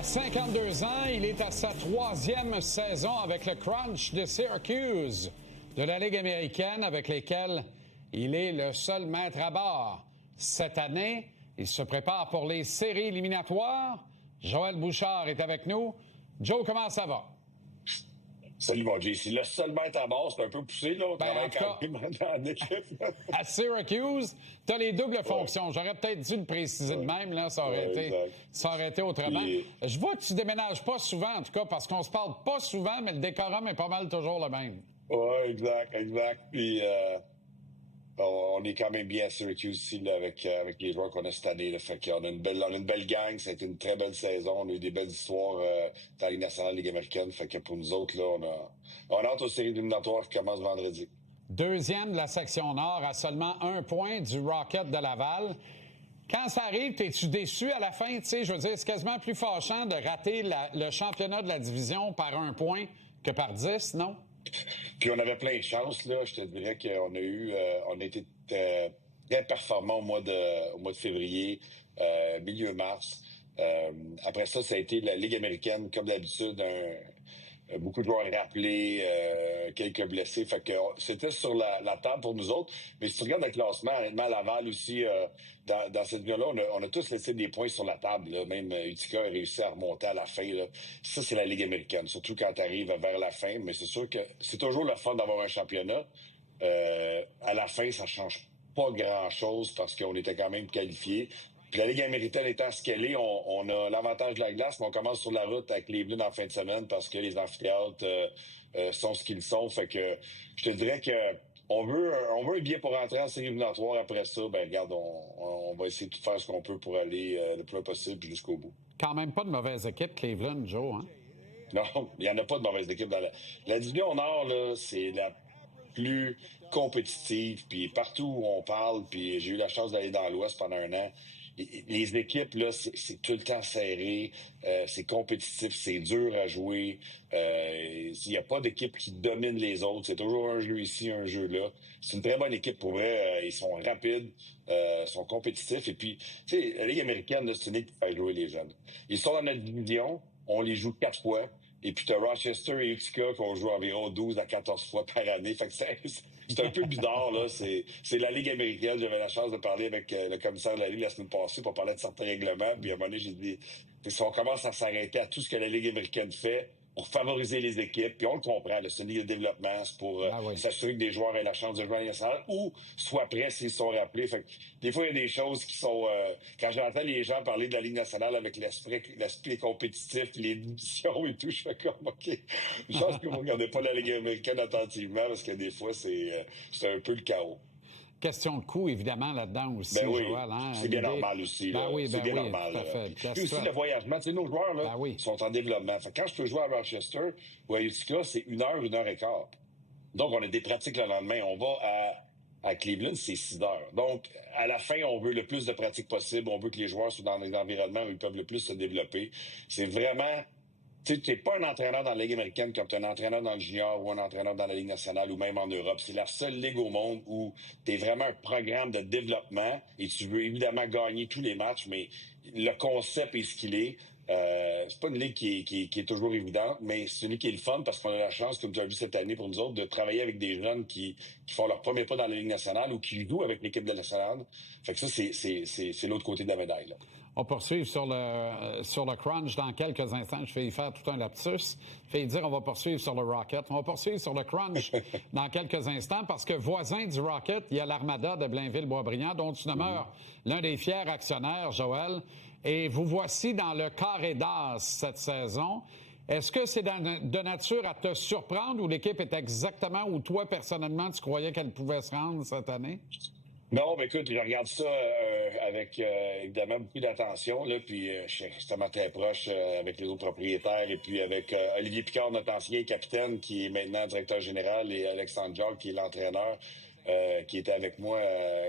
À 52 ans, il est à sa 3e saison avec le Crunch de Syracuse de la Ligue américaine avec lesquels il est le seul maître à bord. Cette année, il se prépare pour les séries éliminatoires. Joël Bouchard est avec nous. Joe, comment ça va? Salut mon JC. Le seul maître à bord, c'est un peu poussé, là. On travaille quand même dans l'équipe. À Syracuse, tu as les doubles fonctions. J'aurais peut-être dû le préciser de même, là. Ça aurait été autrement. Puis... Je vois que tu déménages pas souvent, en tout cas, parce qu'on se parle pas souvent, mais le décorum est pas mal toujours le même. Oui, exact. Puis on est quand même bien à Syracuse ici, là, avec les joueurs qu'on a cette année. Là. Fait qu'on a une belle gang. Ça a été une très belle saison. On a eu des belles histoires dans la Ligue nationale, Ligue américaine. Fait que pour nous autres, là, on a hâte aux séries éliminatoires qui commencent vendredi. Deuxième de la section nord à seulement 1 point du Rocket de Laval. Quand ça arrive, t'es-tu déçu à la fin? Tu sais, je veux dire, c'est quasiment plus fâchant de rater le championnat de la division par 1 point que par 10, non? Puis on avait plein de chances, là. Je te dirais qu'on a été très performants au mois de février, milieu mars. Après ça a été la Ligue américaine, comme d'habitude, beaucoup de joueurs rappelés, quelques blessés. Fait que c'était sur la table pour nous autres. Mais si tu regardes le classement, honnêtement, Laval aussi, dans cette ligue-là, on a tous laissé des points sur la table. Là. Même Utica a réussi à remonter à la fin. Là. Ça, c'est la Ligue américaine, surtout quand tu arrives vers la fin. Mais c'est sûr que c'est toujours le fun d'avoir un championnat. À la fin, ça change pas grand-chose parce qu'on était quand même qualifiés. Puis la Ligue américaine étant ce qu'elle est, on a l'avantage de la glace, mais on commence sur la route avec les Bleus en fin de semaine parce que les amphithéâtres sont ce qu'ils sont. Fait que je te dirais que on veut un billet pour rentrer en série éliminatoire. Après ça, ben regarde, on va essayer de faire ce qu'on peut pour aller le plus possible jusqu'au bout. Quand même pas de mauvaise équipe, Cleveland, Joe, hein? Non, il n'y en a pas de mauvaise équipe dans la division Nord, là, c'est la plus compétitive, puis partout où on parle, puis j'ai eu la chance d'aller dans l'Ouest pendant 1 an. Les équipes, là, c'est tout le temps serré, c'est compétitif, c'est dur à jouer. Il n'y a pas d'équipe qui domine les autres. C'est toujours un jeu ici, un jeu là. C'est une très bonne équipe pour vrai. Ils sont rapides, sont compétitifs. Et puis, tu sais, la Ligue américaine, là, c'est une équipe qui fait jouer les jeunes. Ils sont dans notre division, on les joue 4 fois. Et puis, t'as Rochester et Utica qu'on joue environ 12 à 14 fois par année. Fait que c'est un peu bizarre, là. C'est la Ligue américaine. J'avais la chance de parler avec le commissaire de la Ligue la semaine passée pour parler de certains règlements. Puis à un moment donné, j'ai dit, si on commence à s'arrêter à tout ce que la Ligue américaine fait pour favoriser les équipes, puis on le comprend, c'est une ligue de développement, c'est pour s'assurer que des joueurs aient la chance de jouer à la nationale ou soient prêts s'ils sont rappelés. Fait que, des fois, il y a des choses qui sont... quand j'entends les gens parler de la Ligue nationale avec l'esprit compétitif, les divisions et tout, je fais comme, OK, je pense que vous ne regardez pas la Ligue américaine attentivement parce que des fois, c'est un peu le chaos. Question de coût, évidemment, là-dedans aussi, ben oui, Joël. Hein? C'est bien normal aussi. Là. C'est bien normal. Tout à fait. Puis aussi, le voyagement. Tu sais, nos joueurs là, sont en développement. Fait que quand je peux jouer à Rochester ou à Utica, c'est 1 heure, 1 heure et quart. Donc, on a des pratiques le lendemain. On va à Cleveland, c'est 6 heures. Donc, à la fin, on veut le plus de pratiques possible. On veut que les joueurs soient dans des environnements où ils peuvent le plus se développer. C'est vraiment... Tu sais, t'es pas un entraîneur dans la Ligue américaine comme t'es un entraîneur dans le junior ou un entraîneur dans la Ligue nationale ou même en Europe. C'est la seule ligue au monde où t'es vraiment un programme de développement et tu veux évidemment gagner tous les matchs, mais le concept est ce qu'il est. C'est pas une ligue qui est toujours évidente, mais c'est une ligue qui est le fun parce qu'on a la chance, comme tu as vu cette année pour nous autres, de travailler avec des jeunes qui font leur premier pas dans la Ligue nationale ou qui jouent avec l'équipe de la nationale. Fait que ça, c'est l'autre côté de la médaille, là. On poursuit sur le Crunch dans quelques instants. Je vais y faire tout un lapsus. Je vais y dire on va poursuivre sur le Rocket. On va poursuivre sur le Crunch dans quelques instants parce que voisin du Rocket, il y a l'Armada de Blainville-Boisbriand dont tu demeures l'un des fiers actionnaires, Joël. Et vous voici dans le carré d'as cette saison. Est-ce que c'est de nature à te surprendre ou l'équipe est exactement où toi, personnellement, tu croyais qu'elle pouvait se rendre cette année? Non, mais écoute, je regarde ça avec évidemment beaucoup d'attention, là, puis je suis extrêmement très proche avec les autres propriétaires et puis avec Olivier Picard, notre ancien capitaine, qui est maintenant directeur général, et Alexandre Jacques, qui est l'entraîneur, qui était avec moi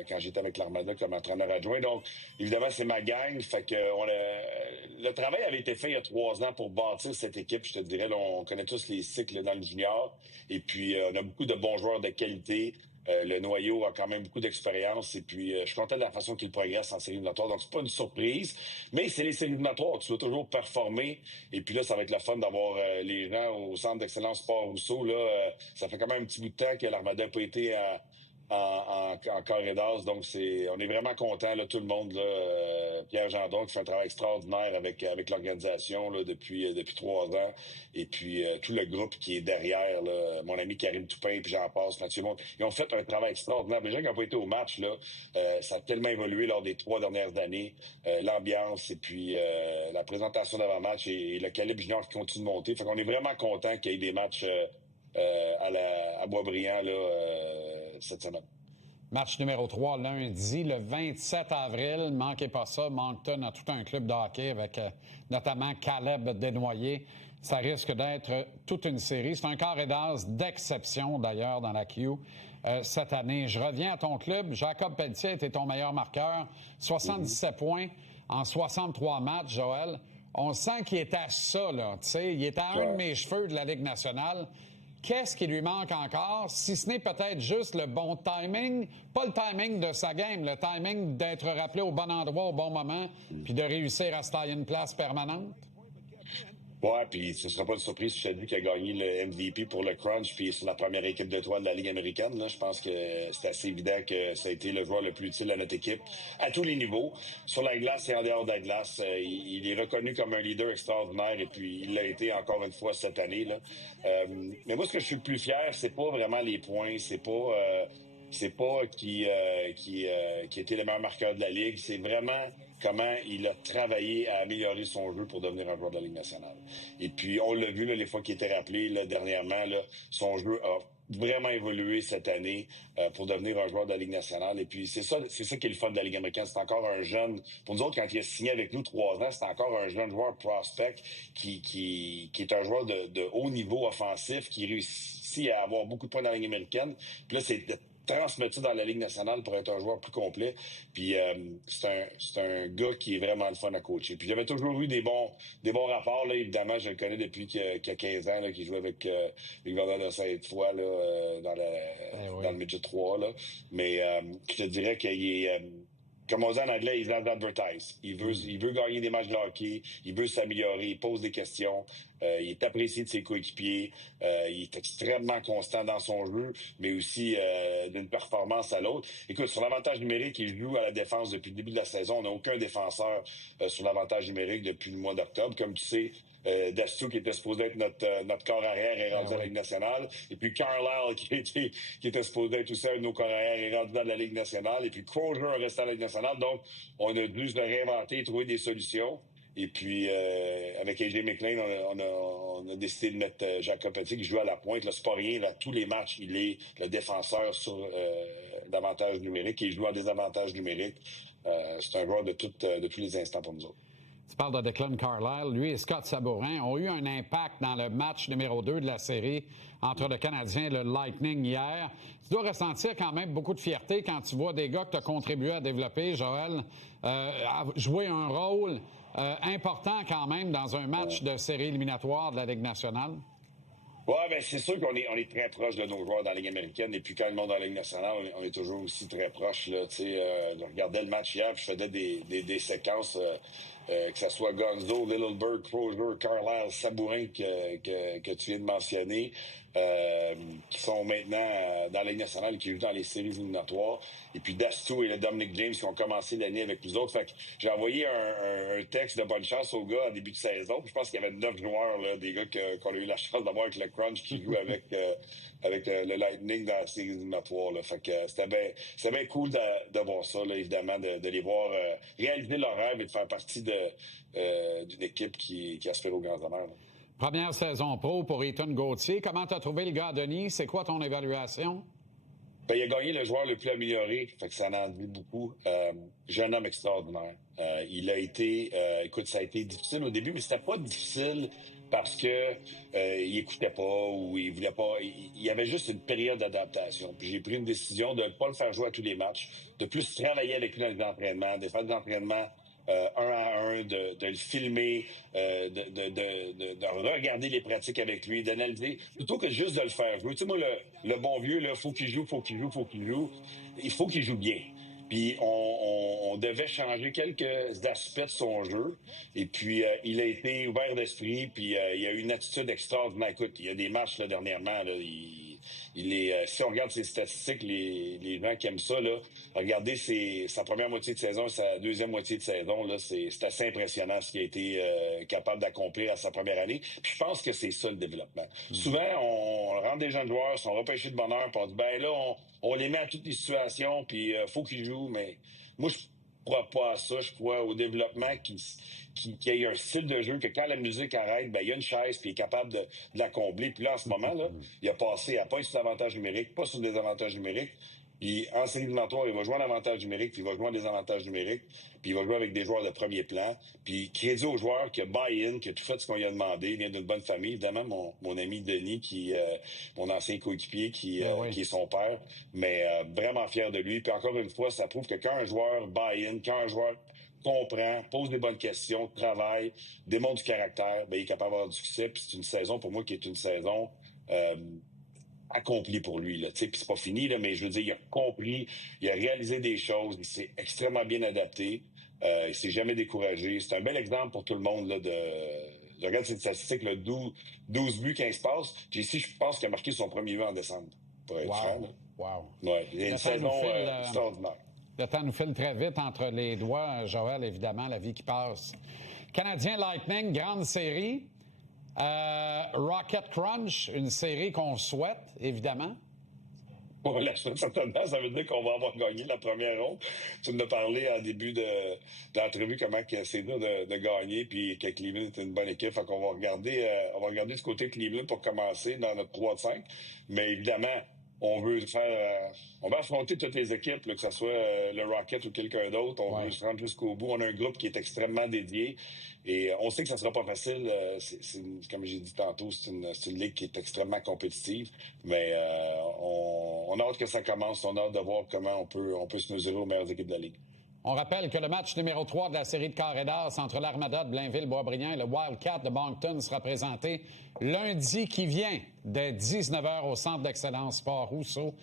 quand j'étais avec l'Armada comme entraîneur adjoint. Donc, évidemment, c'est ma gang. Fait que le travail avait été fait il y a 3 ans pour bâtir cette équipe. Je te dirais, là, on connaît tous les cycles dans le junior. Et puis, on a beaucoup de bons joueurs de qualité. Le noyau a quand même beaucoup d'expérience et puis je suis content de la façon qu'il progresse en séries éliminatoires. Donc, c'est pas une surprise, mais c'est les séries éliminatoires. Tu dois toujours performer. Et puis là, ça va être le fun d'avoir les gens au Centre d'excellence Sport Rousseau. Là, ça fait quand même un petit bout de temps que l'Armada n'a pas été en corridors. Donc, on est vraiment contents, là, tout le monde. Là, Pierre Gendron qui fait un travail extraordinaire avec l'organisation là, depuis 3 ans. Et puis, tout le groupe qui est derrière, là, mon ami Karim Toupin, puis j'en passe, Mathieu Monte, ils ont fait un travail extraordinaire. Les gens qui n'ont pas été au match, là, ça a tellement évolué lors des 3 dernières années. L'ambiance et puis la présentation d'avant-match et le calibre junior qui continue de monter. Fait qu'on est vraiment content qu'il y ait des matchs à Boisbriand là, cette semaine. Match numéro 3 lundi, le 27 avril. Manquez pas ça. Moncton a tout un club de hockey avec notamment Caleb Desnoyers. Ça risque d'être toute une série. C'est un carré d'as d'exception, d'ailleurs, dans la Q cette année. Je reviens à ton club. Jacob Pelletier était ton meilleur marqueur. 77 points en 63 matchs, Joël. On sent qu'il est à ça, là. Tu sais, il est à un de mes cheveux de la Ligue nationale. Qu'est-ce qui lui manque encore, si ce n'est peut-être juste le bon timing, pas le timing de sa game, le timing d'être rappelé au bon endroit au bon moment, puis de réussir à se tailler une place permanente? Ouais, puis ce ne sera pas une surprise si je te dis qu'il a gagné le MVP pour le Crunch, puis c'est la première équipe d'étoiles de la Ligue américaine. Là. Je pense que c'est assez évident que ça a été le joueur le plus utile à notre équipe, à tous les niveaux. Sur la glace et en dehors de la glace, il est reconnu comme un leader extraordinaire, et puis il l'a été encore une fois cette année. Là. Mais moi, ce que je suis le plus fier, c'est pas vraiment les points, c'est pas qui était le meilleur marqueur de la Ligue, c'est vraiment comment il a travaillé à améliorer son jeu pour devenir un joueur de la Ligue nationale. Et puis, on l'a vu là, les fois qu'il était rappelé là, dernièrement, là, son jeu a vraiment évolué cette année pour devenir un joueur de la Ligue nationale. Et puis, c'est ça qui est le fun de la Ligue américaine. C'est encore un jeune... Pour nous autres, quand il a signé avec nous 3 ans, c'est encore un jeune joueur prospect qui est un joueur de haut niveau offensif, qui réussit à avoir beaucoup de points dans la Ligue américaine. Puis là, c'est transmettre ça dans la Ligue nationale pour être un joueur plus complet. Puis c'est un gars qui est vraiment le fun à coacher. Puis j'avais toujours eu des bons rapports. Là, évidemment, je le connais depuis qu'il a 15 ans, là, qu'il jouait avec les gouverneurs de Sainte-Foy là, dans le Midget 3. Là. Mais je te dirais qu'il est... comme on dit en anglais, il advertise. Il veut gagner des matchs de hockey, il veut s'améliorer, il pose des questions, il est apprécié de ses coéquipiers, il est extrêmement constant dans son jeu, mais aussi d'une performance à l'autre. Écoute, sur l'avantage numérique, il joue à la défense depuis le début de la saison. On n'a aucun défenseur sur l'avantage numérique depuis le mois d'octobre. Comme tu sais, Dastou, qui était supposé être notre corps arrière, est rendu à la Ligue nationale. Et puis Carlisle, qui était supposé être aussi un de nos corps arrière, est rendu dans la Ligue nationale. Et puis Crozier est resté à la Ligue nationale. Donc, on a dû se réinventer et trouver des solutions. Et puis, avec AJ McLean, on a décidé de mettre Jacob Pelletier qui joue à la pointe. Là, c'est pas rien. Là, tous les matchs, il est le défenseur sur l'avantage numérique et il joue en désavantage numérique. C'est un joueur de tous les instants pour nous autres. Tu parles de Declan Carlisle. Lui et Scott Sabourin ont eu un impact dans le match numéro 2 de la série entre le Canadien et le Lightning hier. Tu dois ressentir quand même beaucoup de fierté quand tu vois des gars que tu as contribué à développer, Joël, jouer un rôle important quand même dans un match de série éliminatoire de la Ligue nationale. Oui, bien, c'est sûr qu'on est très proche de nos joueurs dans la Ligue américaine. Et puis, quand le monde dans la Ligue nationale, on est toujours aussi très proche. Là, je regardais le match hier, puis je faisais des séquences, que ce soit Gonzo, Littleberg, Crozier, Carlisle, Sabourin que tu viens de mentionner, qui sont maintenant dans la Ligue nationale, qui jouent dans les séries éliminatoires. Et puis Dastou et le Dominic James qui ont commencé l'année avec nous autres. Fait que j'ai envoyé un texte de bonne chance aux gars en début de saison. Puis je pense qu'il y avait 9 joueurs, là, des gars qu'on a eu la chance d'avoir avec le Crunch qui jouent avec le Lightning dans la série éliminatoire. Là. Fait que c'était bien cool de voir ça, là, évidemment, de les voir réaliser leur rêve et de faire partie d'une équipe qui aspire aux grands honneurs. Là. Première saison pro pour Ethan Gauthier. Comment tu as trouvé le gars à Denis? C'est quoi ton évaluation? Ben, il a gagné le joueur le plus amélioré, fait que ça en a dit beaucoup. Jeune homme extraordinaire. Il a été, écoute, ça a été difficile au début, mais c'était pas difficile parce que il écoutait pas ou il voulait pas. Il y avait juste une période d'adaptation. Puis j'ai pris une décision de ne pas le faire jouer à tous les matchs, de plus travailler avec lui dans les entraînements, de faire des entraînements un à un, de le filmer, de regarder les pratiques avec lui, d'analyser, plutôt que juste de le faire jouer. Tu sais, moi, le bon vieux, là, faut qu'il joue. Il faut qu'il joue bien. Puis on devait changer quelques aspects de son jeu. Et puis, il a été ouvert d'esprit, puis il a eu une attitude extraordinaire. Écoute, il y a des matchs là, dernièrement, là, si on regarde ses statistiques, les gens qui aiment ça, là, regardez sa première moitié de saison et sa deuxième moitié de saison, là, c'est assez impressionnant ce qu'il a été capable d'accomplir à sa première année. Puis je pense que c'est ça le développement. Souvent, on rentre des jeunes joueurs, sont repêchés de bonheur, puis on dit, ben là, on les met à toutes les situations, puis faut qu'ils jouent, mais moi, je crois pas à ça. Je crois au développement qu'il y ait un style de jeu que quand la musique arrête, ben il y a une chaise puis il est capable de la combler. Puis là, en ce moment, là, il a passé à pas être sur l'avantage numérique, pas sur des avantages numériques. Puis en série éliminatoire, il va jouer en avantage numérique, puis il va jouer en désavantage numérique, puis il va jouer avec des joueurs de premier plan. Puis crédit aux joueurs qui a buy-in, qui a tout fait ce qu'on lui a demandé, il vient d'une bonne famille. Évidemment, mon ami Denis, mon ancien coéquipier, qui est son père, mais vraiment fier de lui. Puis encore une fois, ça prouve que quand un joueur buy-in, quand un joueur comprend, pose des bonnes questions, travaille, démontre du caractère, ben, il est capable d'avoir du succès. Puis c'est une saison, pour moi, qui est une saison accompli pour lui. Puis c'est pas fini, là, mais je veux dire, il a compris, il a réalisé des choses, il s'est extrêmement bien adapté, il s'est jamais découragé. C'est un bel exemple pour tout le monde là, je regarde ces statistiques, là, 12 buts, 15 passes. Puis ici, je pense qu'il a marqué son premier but en décembre, pour être franc. Wow. Ouais, il y a une saison extraordinaire. Le temps nous file très vite entre les doigts, Joël, évidemment, la vie qui passe. Canadien Lightning, grande série. Rocket Crunch, une série qu'on souhaite, évidemment. On la souhaite certainement. Ça veut dire qu'on va avoir gagné la première ronde. Tu nous as parlé en début d'entrevue comment c'est dur de gagner, puis que Cleveland est une bonne équipe. Fait qu'on va regarder, du côté de Cleveland pour commencer dans notre 3-5. Mais évidemment, on veut affronter toutes les équipes, là, que ce soit le Rocket ou quelqu'un d'autre. On veut se rendre jusqu'au bout. On a un groupe qui est extrêmement dédié. Et on sait que ça sera pas facile. Comme j'ai dit tantôt, c'est une ligue qui est extrêmement compétitive. Mais on a hâte que ça commence. On a hâte de voir comment on peut se mesurer aux meilleures équipes de la ligue. On rappelle que le match numéro 3 de la série de Carré d'As entre l'Armada de Blainville-Boisbriand et le Wildcat de Moncton sera présenté lundi qui vient, dès 19h au Centre d'excellence Sport Rousseau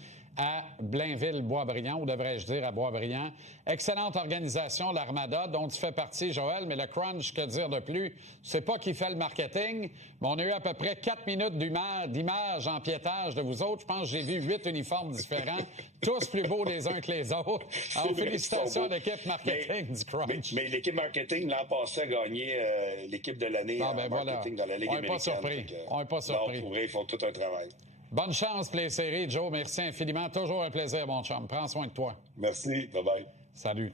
à Blainville-Boisbriand, ou devrais-je dire à Boisbriand. Excellente organisation, l'Armada, dont tu fais partie, Joël, mais le crunch, que dire de plus? C'est pas qui fait le marketing, mais on a eu à peu près 4 minutes d'image en piétage de vous autres. Je pense que j'ai vu 8 uniformes différents, tous plus beaux les uns que les autres. Alors, félicitations à l'équipe marketing du crunch. Mais l'équipe marketing, l'an passé, a gagné l'équipe de l'année en marketing dans la Ligue américaine. On n'est pas surpris. Pour eux, ils font tout un travail. Bonne chance pour les séries, Joe. Merci infiniment. Toujours un plaisir, mon chum. Prends soin de toi. Merci. Bye-bye. Salut.